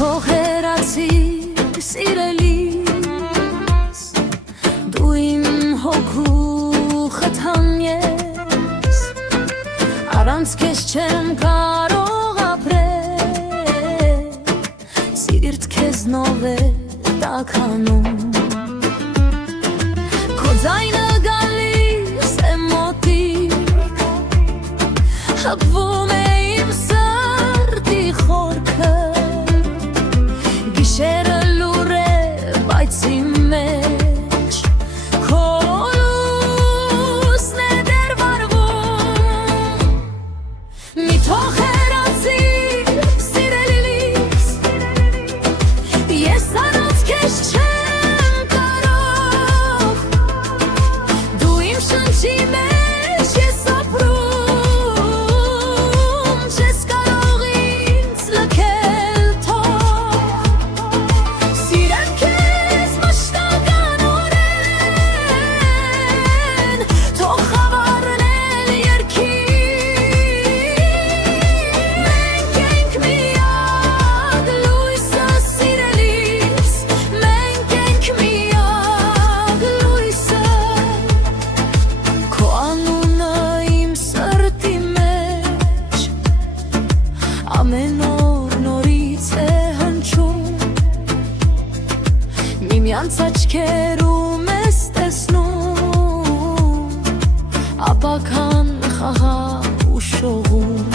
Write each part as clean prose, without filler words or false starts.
Թող հեռացիր սիրելիս, դու իմ հոգու խթան ես, առանց քեզ չեմ կարող ապրել, սիրտ քեզնով է տաքանում, քո ձայնը գալիս է մոտիկ, հպվում է իմ սրտի խորքը, գիշերը լուր է, բայց իմ մեջ քո լուսն է դեռ վառվում, մի թող հեռացիր սիրելիս, ես առանց քեզ չեմ կարող, դու իմ շնչի մեջ ես ապրում, չես կարող ինձ լքել, թող սիրեմ քեզ մշտականորեն, թող խավարնել երկիր, մենք ենք միակ լույսը սիրելիս, մենք ենք միակ լույսը, քո անունը իմ սրտի մեջ ամեն օր նորից է հնչում, միմյանց աչքերում ես տեսնում ապական խաղաղ ու շողում,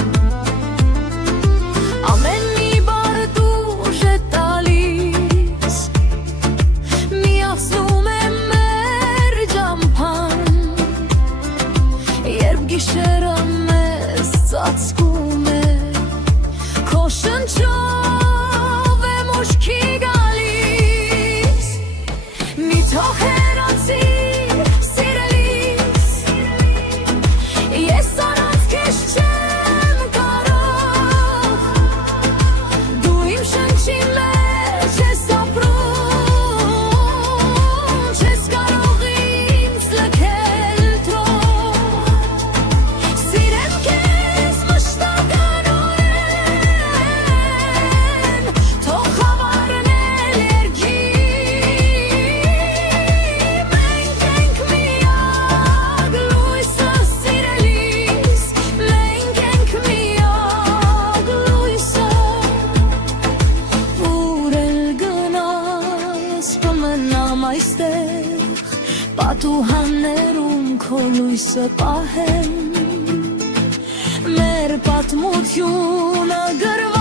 ամեն մի բառ դուժ է տալիս, միացնում է մեր ճամփան, երբ գիշերը մեզ ծածկում է, քո շնչով եմ ուշքի գալիս, մի թող հեռացիր սիրելիս, ես առանց քեզ չեմ կարող, դու իմ շնչի մեջ ես ապրում, չես կարող ինձ լքել, թող սիրեմ քեզ մշտականորեն, թող խավարնել երկիր, մենք ենք միակ լույսը սիրելիս, մենք ենք միակ լույսը, ուր էլ գնաս կմնամ այստեղ, պատուհաններում քո լույսը պահեմ, մեր պատմությունը գրված